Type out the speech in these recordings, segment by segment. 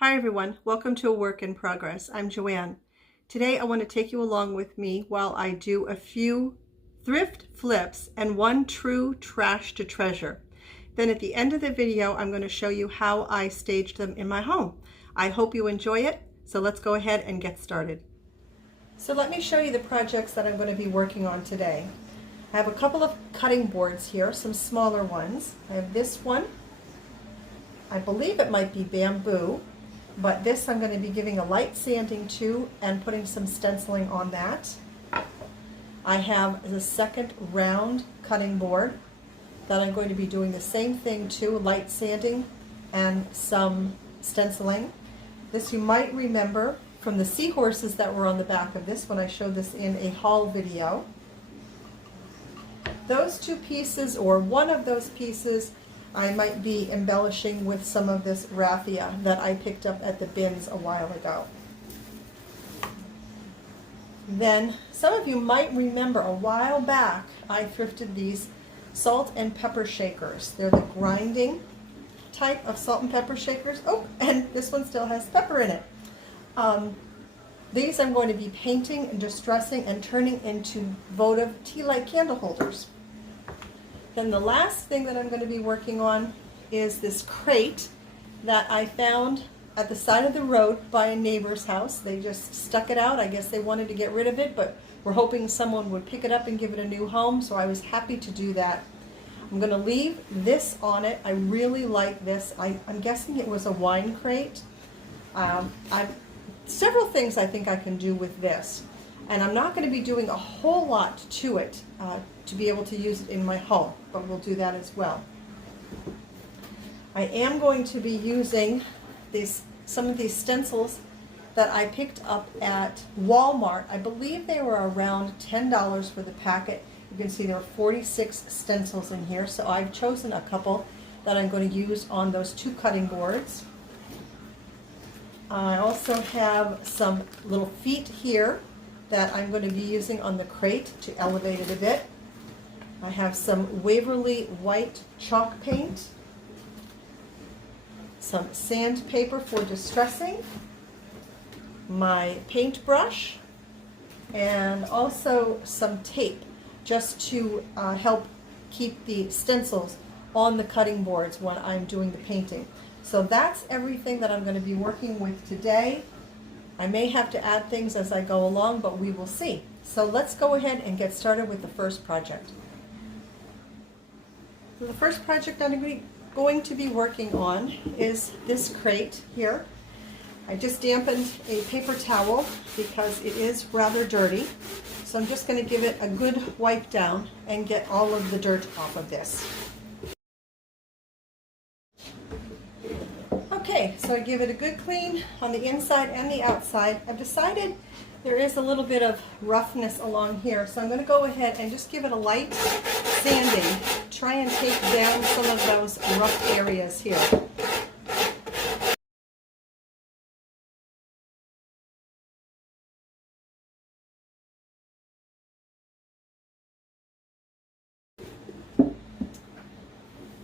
Hi everyone, welcome to A Work in Progress. I'm Joanne. Today I want to take you along with me while I do a few thrift flips and one true trash to treasure. Then at the end of the video, I'm going to show you how I staged them in my home. I hope you enjoy it, so let's go ahead and get started. So let me show you the projects that I'm going to be working on today. I have a couple of cutting boards here, some smaller ones. I have this one. I believe it might be bamboo. But this I'm going to be giving a light sanding to and putting some stenciling on that. I have the second round cutting board that I'm going to be doing the same thing to, light sanding and some stenciling. This you might remember from the seahorses that were on the back of this when I showed this in a haul video. Those two pieces, or one of those pieces, I might be embellishing with some of this raffia that I picked up at the bins a while ago. Then some of you might remember a while back I thrifted these salt and pepper shakers. They're the grinding type of salt and pepper shakers. Oh, and this one still has pepper in it. These I'm going to be painting and distressing and turning into votive tea light candle holders. Then the last thing that I'm going to be working on is this crate that I found at the side of the road by a neighbor's house. They just stuck it out. I guess they wanted to get rid of it, but we're hoping someone would pick it up and give it a new home, so I was happy to do that. I'm going to leave this on it. I really like this. I'm guessing it was a wine crate. Several things I think I can do with this. And I'm not going to be doing a whole lot to it to be able to use it in my home, but we'll do that as well. I am going to be using some of these stencils that I picked up at Walmart. I believe they were around $10 for the packet. You can see there are 46 stencils in here, so I've chosen a couple that I'm going to use on those two cutting boards. I also have some little feet here that I'm going to be using on the crate to elevate it a bit. I have some Waverly white chalk paint, some sandpaper for distressing, my paintbrush, and also some tape just to help keep the stencils on the cutting boards when I'm doing the painting. So that's everything that I'm going to be working with today. I may have to add things as I go along, but we will see. So let's go ahead and get started with the first project. So the first project I'm going to be working on is this crate here. I just dampened a paper towel because it is rather dirty. So I'm just going to give it a good wipe down and get all of the dirt off of this. Okay, so I give it a good clean on the inside and the outside. I've decided there is a little bit of roughness along here, so I'm going to go ahead and just give it a light sanding. Try and take down some of those rough areas here.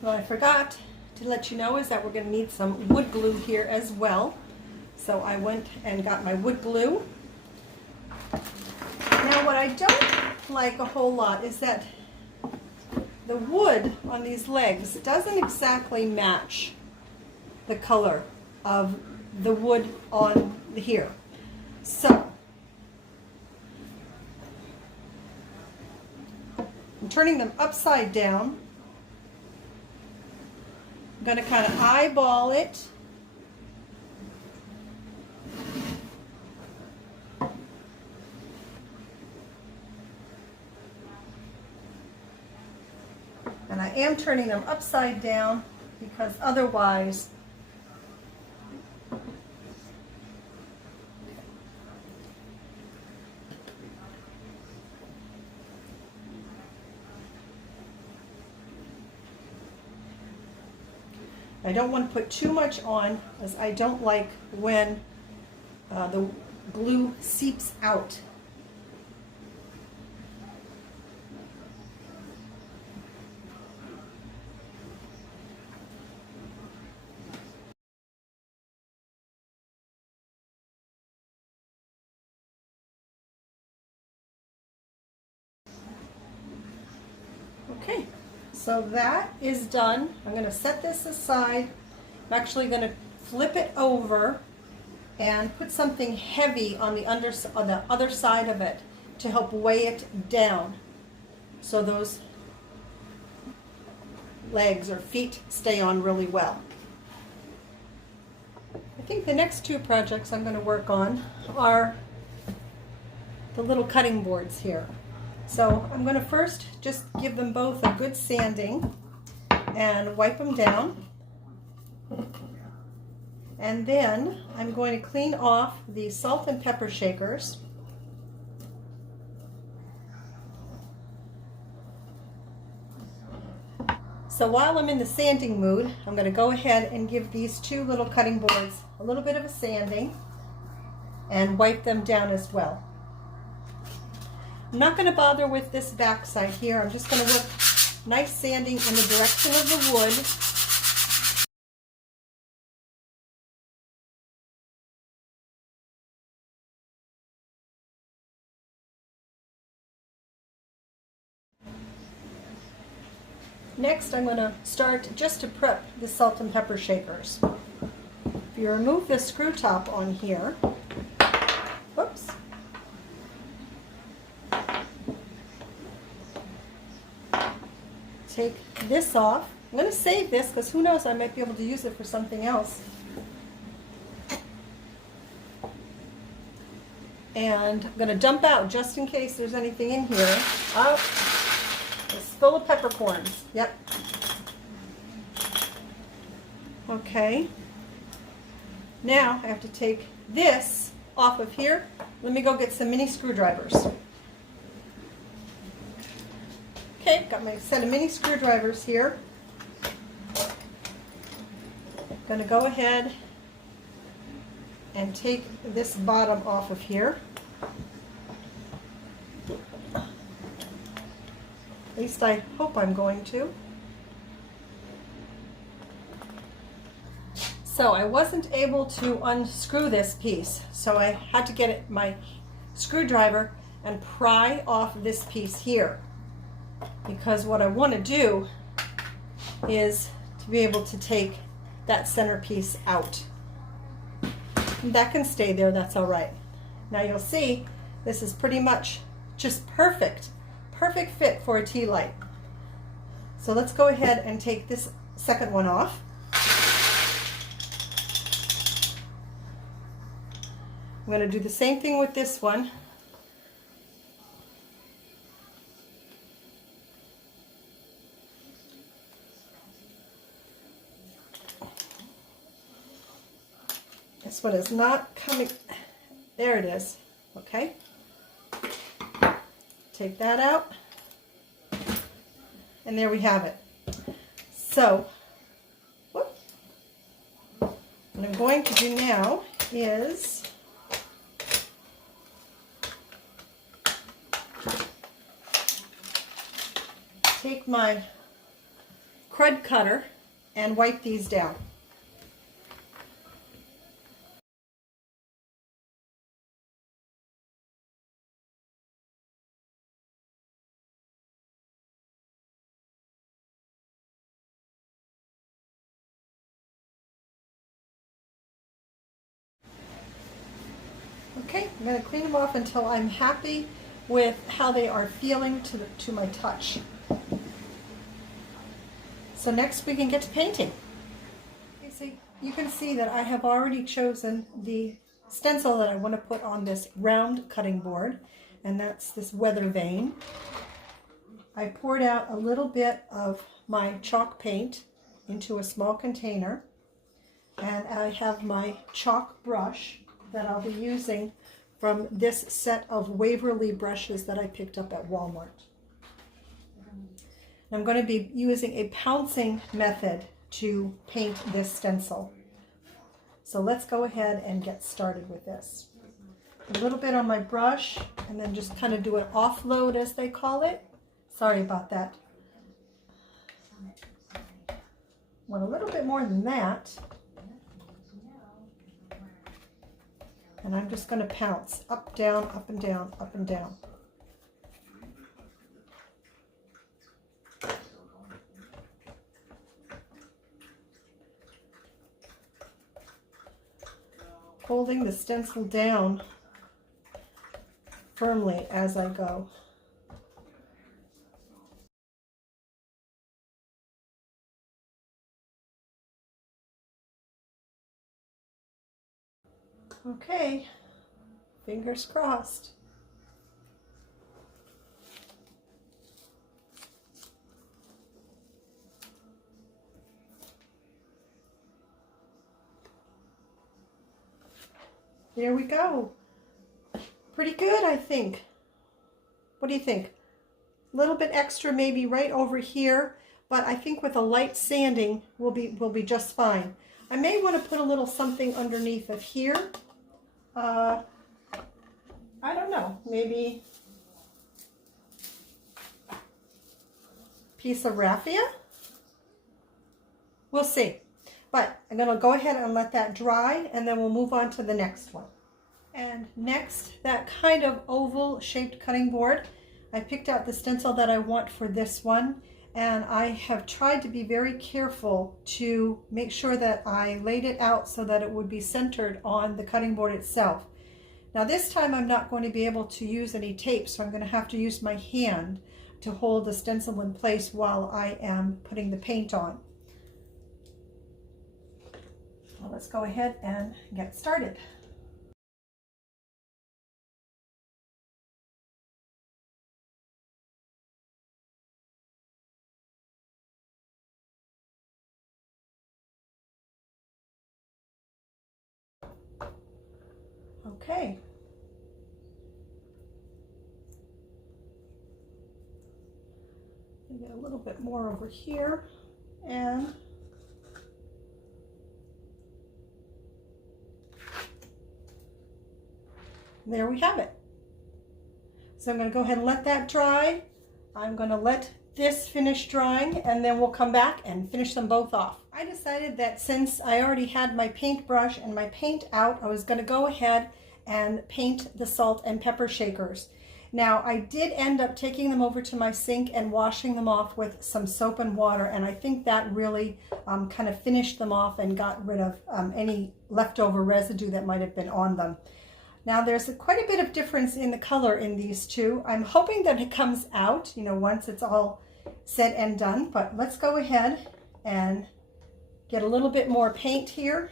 What I forgot to let you know is that we're going to need some wood glue here as well. So I went and got my wood glue. Now what I don't like a whole lot is that the wood on these legs doesn't exactly match the color of the wood on here. So I'm turning them upside down. I'm going to kind of eyeball it. And I am turning them upside down because otherwise I don't want to put too much on, as I don't like when the glue seeps out. So that is done. I'm going to set this aside. I'm actually going to flip it over and put something heavy on the other side of it to help weigh it down so those legs or feet stay on really well. I think the next two projects I'm going to work on are the little cutting boards here. So I'm going to first just give them both a good sanding and wipe them down. And then I'm going to clean off the salt and pepper shakers. So while I'm in the sanding mood, I'm going to go ahead and give these two little cutting boards a little bit of a sanding and wipe them down as well. I'm not going to bother with this back side here. I'm just going to work nice sanding in the direction of the wood. Next, I'm going to start just to prep the salt and pepper shakers. If you remove the screw top on here, whoops, take this off. I'm going to save this because who knows, I might be able to use it for something else. And I'm going to dump out just in case there's anything in here. Oh, it's full of peppercorns. Yep. Okay. Now I have to take this off of here. Let me go get some mini screwdrivers. Okay, got my set of mini screwdrivers here. Going to go ahead and take this bottom off of here. At least I hope I'm going to. So I wasn't able to unscrew this piece, so I had to get my screwdriver and pry off this piece here. Because what I want to do is to be able to take that center piece out. And that can stay there, that's all right. Now you'll see this is pretty much just perfect fit for a tea light. So let's go ahead and take this second one off. I'm going to do the same thing with this one. This one is not coming. There it is. Okay. Take that out. And there we have it. So, whoop, what I'm going to do now is take my crud cutter and wipe these down. Okay, I'm going to clean them off until I'm happy with how they are feeling to my touch. So next we can get to painting. Okay, so you can see that I have already chosen the stencil that I want to put on this round cutting board, and that's this weather vane. I poured out a little bit of my chalk paint into a small container, and I have my chalk brush that I'll be using from this set of Waverly brushes that I picked up at Walmart. I'm going to be using a pouncing method to paint this stencil. So let's go ahead and get started with this. A little bit on my brush, and then just kind of do an offload, as they call it. Sorry about that. Want a little bit more than that. And I'm just going to pounce up, down, up and down, up and down. holding the stencil down firmly as I go. Okay, fingers crossed. There we go. Pretty good, I think. What do you think? A little bit extra maybe right over here, but I think with a light sanding we'll be just fine. I may want to put a little something underneath of here. I don't know, maybe a piece of raffia? We'll see. But I'm going to go ahead and let that dry, and then we'll move on to the next one. And next, that kind of oval shaped cutting board. I picked out the stencil that I want for this one, and I have tried to be very careful to make sure that I laid it out so that it would be centered on the cutting board itself. Now this time I'm not going to be able to use any tape, so I'm going to have to use my hand to hold the stencil in place while I am putting the paint on. Well, let's go ahead and get started. Okay. Get a little bit more over here, and there we have it. So I'm going to go ahead and let that dry. I'm going to let this finish drying, and then we'll come back and finish them both off. I decided that since I already had my paintbrush and my paint out, I was going to go ahead and paint the salt and pepper shakers. Now I did end up taking them over to my sink and washing them off with some soap and water, and I think that really kind of finished them off and got rid of any leftover residue that might have been on them. Now there's quite a bit of difference in the color in these two. I'm hoping that it comes out, you know, once it's all said and done, but let's go ahead and get a little bit more paint here.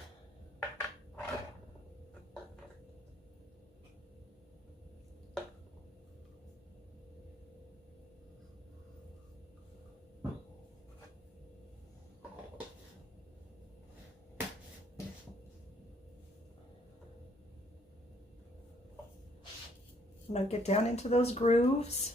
And I'll get down into those grooves.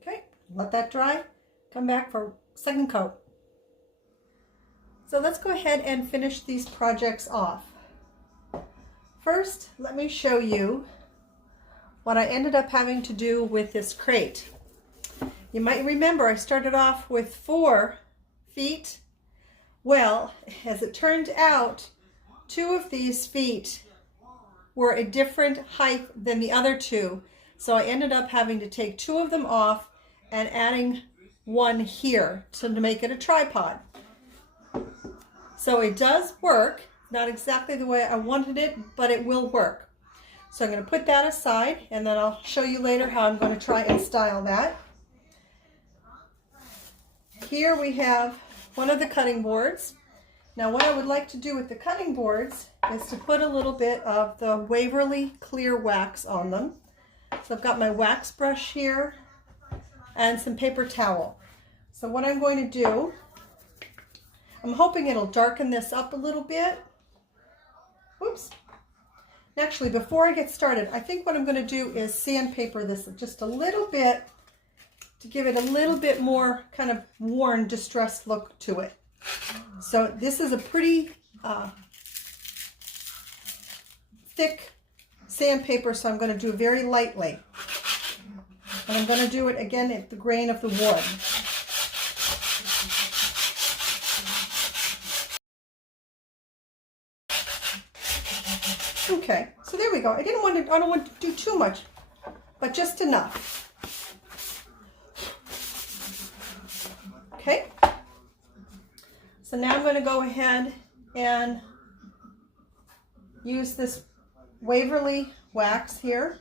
Okay, let that dry, come back for second coat. So let's go ahead and finish these projects off. First, let me show you what I ended up having to do with this crate. You might remember I started off with 4 feet. Well, as it turned out, 2 of these feet were a different height than the other 2. So I ended up having to take 2 of them off and adding 1 here to make it a tripod. So it does work, not exactly the way I wanted it, but it will work. So I'm going to put that aside, and then I'll show you later how I'm going to try and style that. Here we have one of the cutting boards. Now what I would like to do with the cutting boards is to put a little bit of the Waverly clear wax on them. So I've got my wax brush here and some paper towel. So what I'm going to do, I'm hoping it'll darken this up a little bit. Whoops. Actually, before I get started, I think what I'm going to do is sandpaper this just a little bit to give it a little bit more kind of worn, distressed look to it. So this is a pretty thick sandpaper, so I'm going to do very lightly. And I'm going to do it again at the grain of the wood. Okay, so there we go. I don't want to do too much, but just enough. Okay. So now I'm going to go ahead and use this Waverly wax here.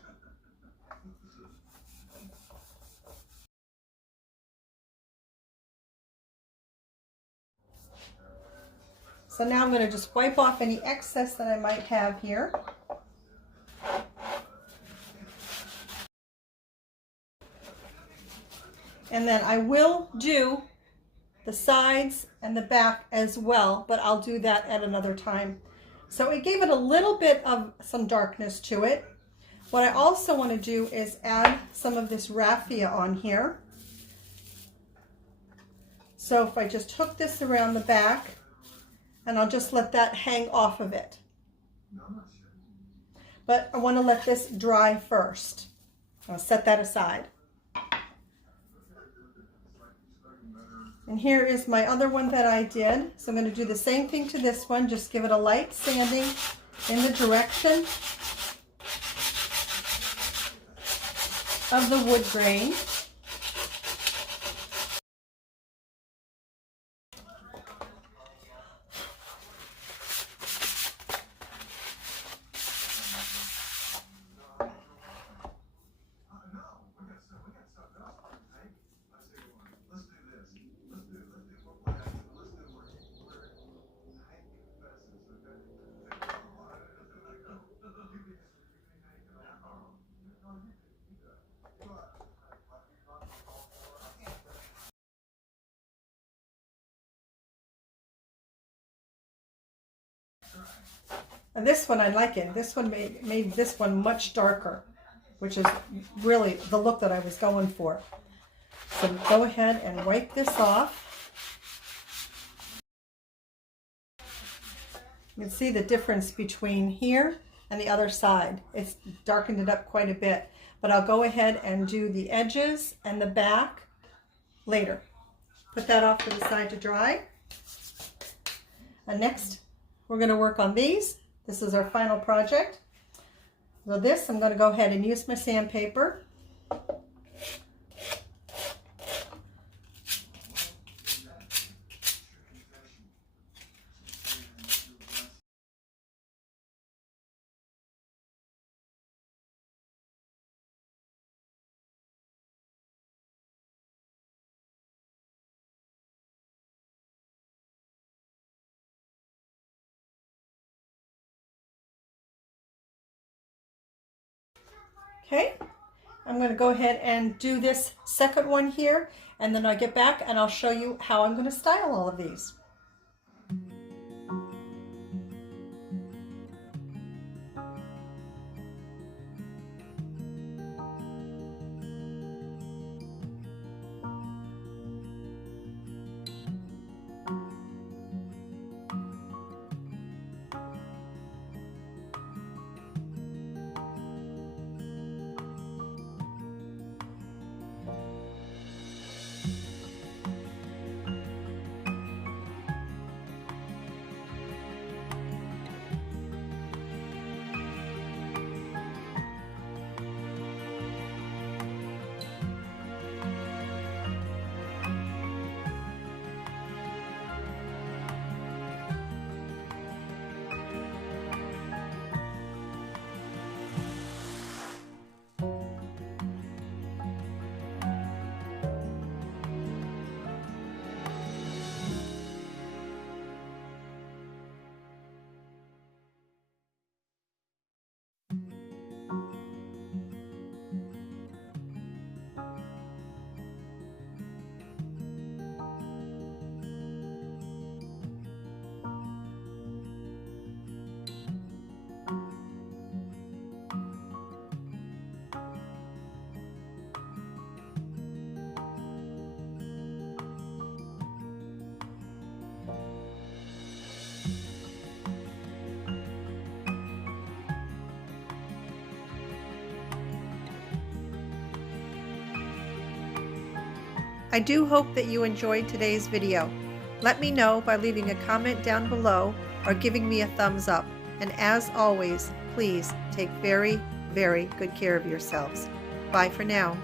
So now I'm going to just wipe off any excess that I might have here. And then I will do the sides and the back as well, but I'll do that at another time. So it gave it a little bit of some darkness to it. What I also want to do is add some of this raffia on here. So if I just hook this around the back, and I'll just let that hang off of it. But I want to let this dry first. I'll set that aside. And here is my other one that I did. So I'm going to do the same thing to this one, just give it a light sanding in the direction of the wood grain. And this one I like it. This one made this one much darker, which is really the look that I was going for. So go ahead and wipe this off. You can see the difference between here and the other side. It's darkened it up quite a bit, but I'll go ahead and do the edges and the back later. Put that off to the side to dry. And next, we're going to work on these. This is our final project. So this, I'm going to go ahead and use my sandpaper. Okay, I'm going to go ahead and do this second one here, and then I'll get back and I'll show you how I'm going to style all of these. I do hope that you enjoyed today's video. Let me know by leaving a comment down below or giving me a thumbs up. And as always, please take very, very good care of yourselves. Bye for now.